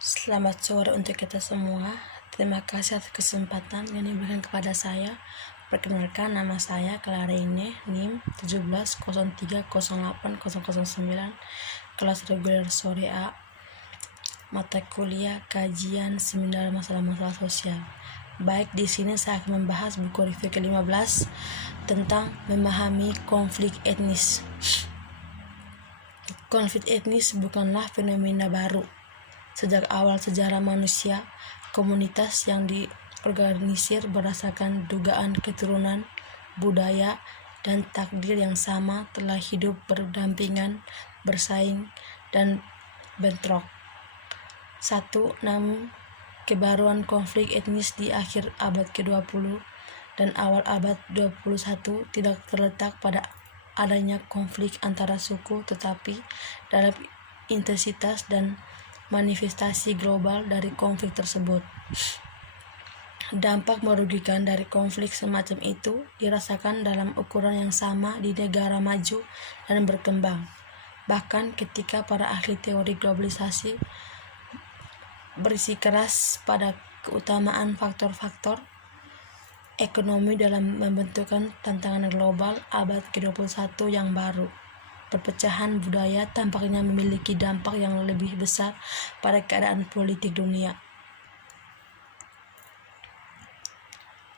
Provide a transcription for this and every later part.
Selamat sore untuk kita semua. Terima kasih atas kesempatan yang diberikan kepada saya. Perkenalkan, nama saya Clarine, NIM 1703080009, kelas reguler sore A, mata kuliah kajian seminar masalah-masalah sosial. Baik, di sini saya akan membahas buku review ke-15 tentang memahami konflik etnis. Konflik etnis bukanlah fenomena baru. Sejak awal sejarah manusia, komunitas yang diorganisir berdasarkan dugaan keturunan, budaya, dan takdir yang sama telah hidup berdampingan, bersaing, dan bentrok. Namun kebaruan konflik etnis di akhir abad ke-20 dan awal abad 21 tidak terletak pada adanya konflik antara suku, tetapi dalam intensitas dan manifestasi global dari konflik tersebut. Dampak merugikan dari konflik semacam itu dirasakan dalam ukuran yang sama di negara maju dan berkembang. Bahkan ketika para ahli teori globalisasi bersikeras pada keutamaan faktor-faktor ekonomi dalam membentukkan tantangan global abad ke-21 yang baru. Perpecahan budaya tampaknya memiliki dampak yang lebih besar pada keadaan politik dunia.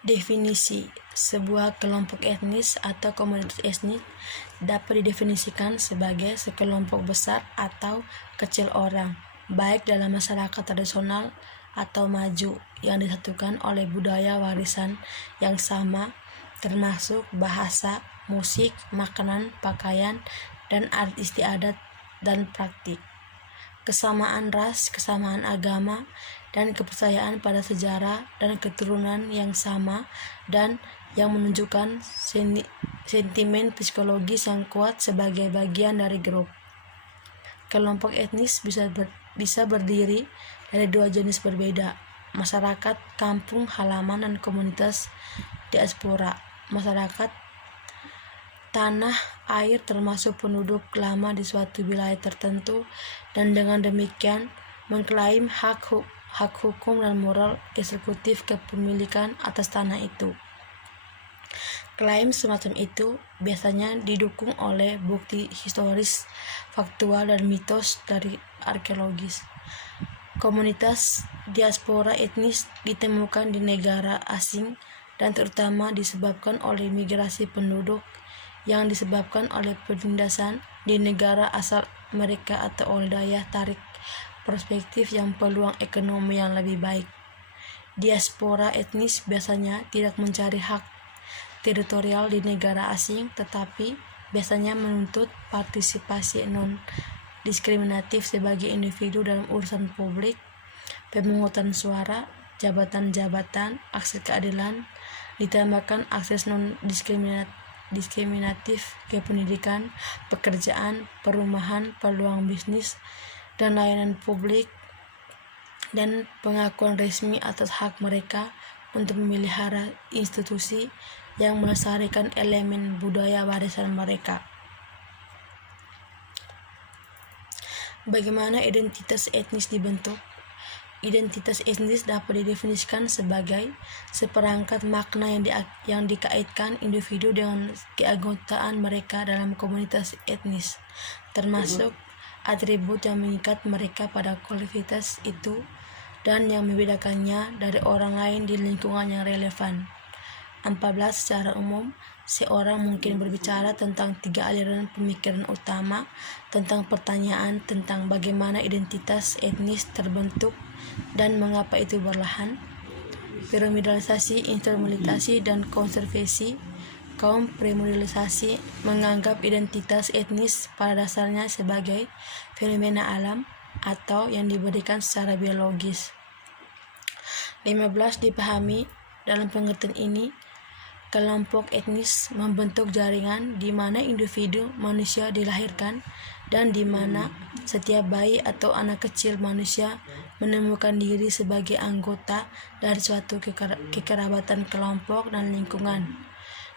Definisi sebuah kelompok etnis atau komunitas etnis dapat didefinisikan sebagai sekelompok besar atau kecil orang, baik dalam masyarakat tradisional atau maju, yang disatukan oleh budaya warisan yang sama, termasuk bahasa, musik, makanan, pakaian, dan adat istiadat dan praktik, kesamaan ras, kesamaan agama, dan kepercayaan pada sejarah dan keturunan yang sama, dan yang menunjukkan sentimen psikologis yang kuat sebagai bagian dari grup. Kelompok etnis bisa berdiri dari dua jenis berbeda: masyarakat kampung halaman dan komunitas diaspora. Masyarakat tanah air termasuk penduduk lama di suatu wilayah tertentu, dan dengan demikian mengklaim hak hukum dan moral eksekutif kepemilikan atas tanah itu. Klaim semacam itu biasanya didukung oleh bukti historis, faktual, dan mitos dari arkeologis. Komunitas diaspora etnis ditemukan di negara asing dan terutama disebabkan oleh migrasi penduduk yang disebabkan oleh penindasan di negara asal mereka atau oleh daya tarik prospektif yang peluang ekonomi yang lebih baik. Diaspora etnis biasanya tidak mencari hak teritorial di negara asing, tetapi biasanya menuntut partisipasi non-diskriminatif sebagai individu dalam urusan publik, pemungutan suara, jabatan-jabatan, akses keadilan, ditambahkan akses non-diskriminatif ke pendidikan, pekerjaan, perumahan, peluang bisnis, dan layanan publik, dan pengakuan resmi atas hak mereka untuk memelihara institusi yang melestarikan elemen budaya warisan mereka. Bagaimana identitas etnis dibentuk? Identitas etnis dapat didefinisikan sebagai seperangkat makna yang dikaitkan individu dengan keanggotaan mereka dalam komunitas etnis, termasuk atribut yang mengikat mereka pada kolektivitas itu dan yang membedakannya dari orang lain di lingkungan yang relevan. 14. Secara umum, seorang mungkin berbicara tentang 3 aliran pemikiran utama tentang pertanyaan tentang bagaimana identitas etnis terbentuk dan mengapa itu berlahan: piramidalisasi, instrumentalisasi, dan konservasi. Kaum primordialisasi menganggap identitas etnis pada dasarnya sebagai fenomena alam atau yang diberikan secara biologis. 15. Dipahami dalam pengertian ini, kelompok etnis membentuk jaringan di mana individu manusia dilahirkan dan di mana setiap bayi atau anak kecil manusia menemukan diri sebagai anggota dari suatu kekerabatan kelompok dan lingkungan,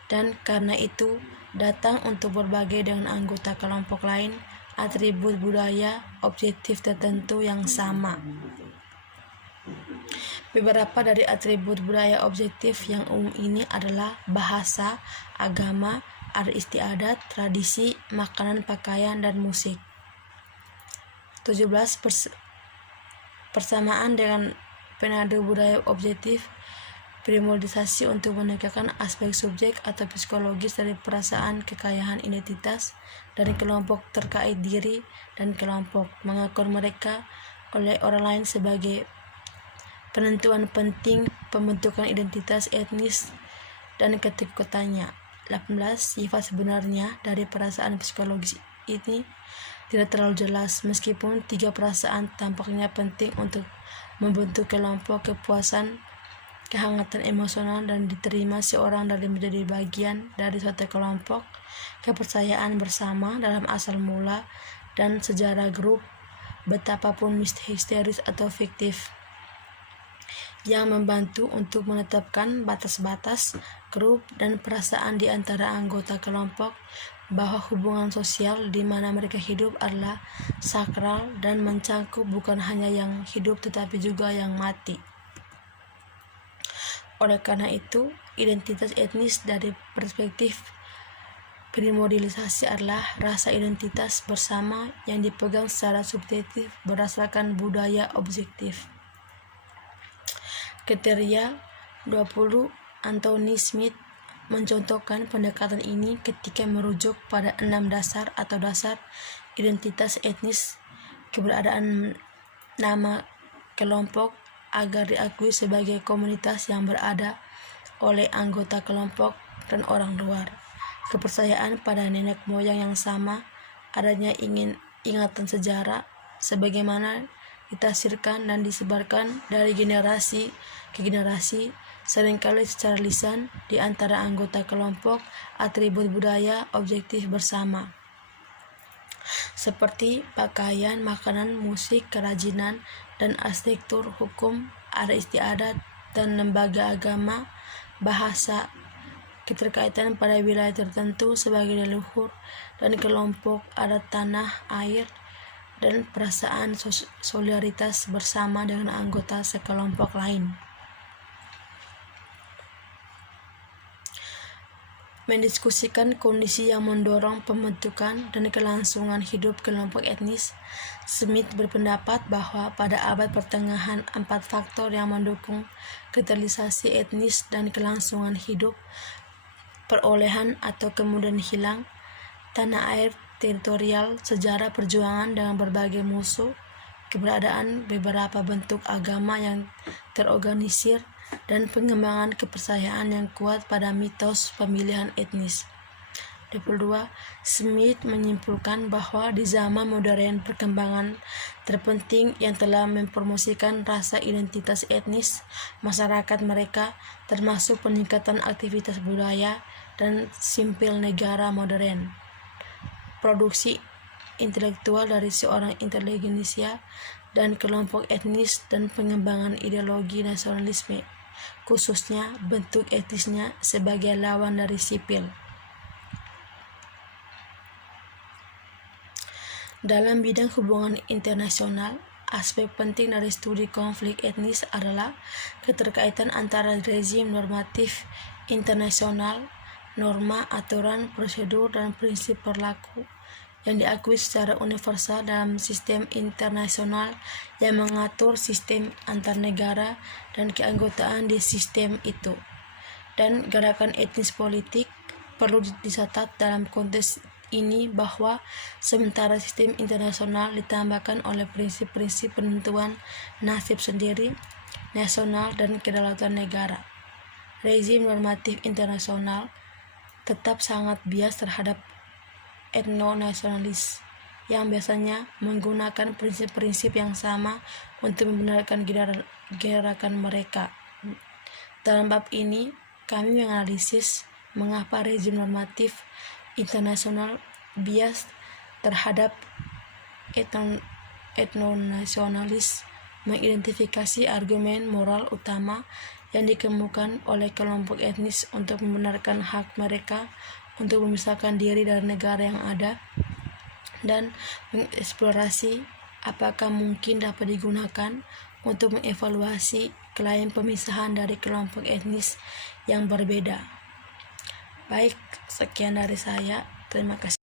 dan karena itu datang untuk berbagi dengan anggota kelompok lain atribut budaya objektif tertentu yang sama. Beberapa dari atribut budaya objektif yang umum ini adalah bahasa, agama, adat istiadat, tradisi, makanan, pakaian, dan musik. 17. Persamaan dengan penada budaya objektif, primordialisasi untuk menegakkan aspek subjek atau psikologis dari perasaan kekayaan identitas dari kelompok terkait diri dan kelompok, mengaku mereka oleh orang lain sebagai penentuan penting pembentukan identitas etnis dan ketiktokannya. 18. Sifat sebenarnya dari perasaan psikologis ini tidak terlalu jelas, meskipun tiga perasaan tampaknya penting untuk membentuk kelompok: kepuasan, kehangatan emosional, dan diterima seorang dari menjadi bagian dari suatu kelompok, kepercayaan bersama dalam asal mula, dan sejarah grup, betapapun histeris atau fiktif, yang membantu untuk menetapkan batas-batas grup dan perasaan di antara anggota kelompok, bahwa hubungan sosial di mana mereka hidup adalah sakral dan mencangkup bukan hanya yang hidup tetapi juga yang mati. Oleh karena itu, identitas etnis dari perspektif primordialisasi adalah rasa identitas bersama yang dipegang secara subjektif berdasarkan budaya objektif. Kriteria 20. Anthony Smith mencontohkan pendekatan ini ketika merujuk pada 6 dasar atau dasar identitas etnis: keberadaan nama kelompok agar diakui sebagai komunitas yang berada oleh anggota kelompok dan orang luar, kepercayaan pada nenek moyang yang sama, adanya ingatan sejarah sebagaimana ditafsirkan dan disebarkan dari generasi ke generasi, seringkali secara lisan, di antara anggota kelompok, atribut budaya objektif bersama, seperti pakaian, makanan, musik, kerajinan, dan arsitektur, hukum, adat istiadat, dan lembaga agama, bahasa, keterkaitan pada wilayah tertentu sebagai leluhur dan kelompok, adat tanah air, dan perasaan solidaritas bersama dengan anggota sekelompok lain. Mendiskusikan kondisi yang mendorong pembentukan dan kelangsungan hidup kelompok etnis, Smith berpendapat bahwa pada abad pertengahan 4 faktor yang mendukung kristalisasi etnis dan kelangsungan hidup: perolehan atau kemudian hilang, tanah air, teritorial, sejarah perjuangan dengan berbagai musuh, keberadaan beberapa bentuk agama yang terorganisir, dan pengembangan kepercayaan yang kuat pada mitos pemilihan etnis. 22. Smith menyimpulkan bahwa di zaman modern perkembangan terpenting yang telah mempromosikan rasa identitas etnis masyarakat mereka, termasuk peningkatan aktivitas budaya dan sipil negara modern, produksi intelektual dari seorang intelijensia dan kelompok etnis, dan pengembangan ideologi nasionalisme, khususnya bentuk etnisnya sebagai lawan dari sipil. Dalam bidang hubungan internasional, aspek penting dari studi konflik etnis adalah keterkaitan antara rezim normatif internasional, norma, aturan, prosedur, dan prinsip berlaku yang diakui secara universal dalam sistem internasional yang mengatur sistem antar negara dan keanggotaan di sistem itu. Dan gerakan etnis politik. Perlu dicatat dalam konteks ini bahwa sementara sistem internasional ditambahkan oleh prinsip-prinsip penentuan nasib sendiri, nasional, dan kedaulatan negara, rezim normatif internasional tetap sangat bias terhadap etno-nasionalis yang biasanya menggunakan prinsip-prinsip yang sama untuk membenarkan gerakan mereka. Dalam bab ini, kami menganalisis mengapa rezim normatif internasional bias terhadap etno-nasionalis, mengidentifikasi argumen moral utama yang dikemukakan oleh kelompok etnis untuk membenarkan hak mereka untuk memisahkan diri dari negara yang ada, dan mengeksplorasi apakah mungkin dapat digunakan untuk mengevaluasi klaim pemisahan dari kelompok etnis yang berbeda. Baik, sekian dari saya. Terima kasih.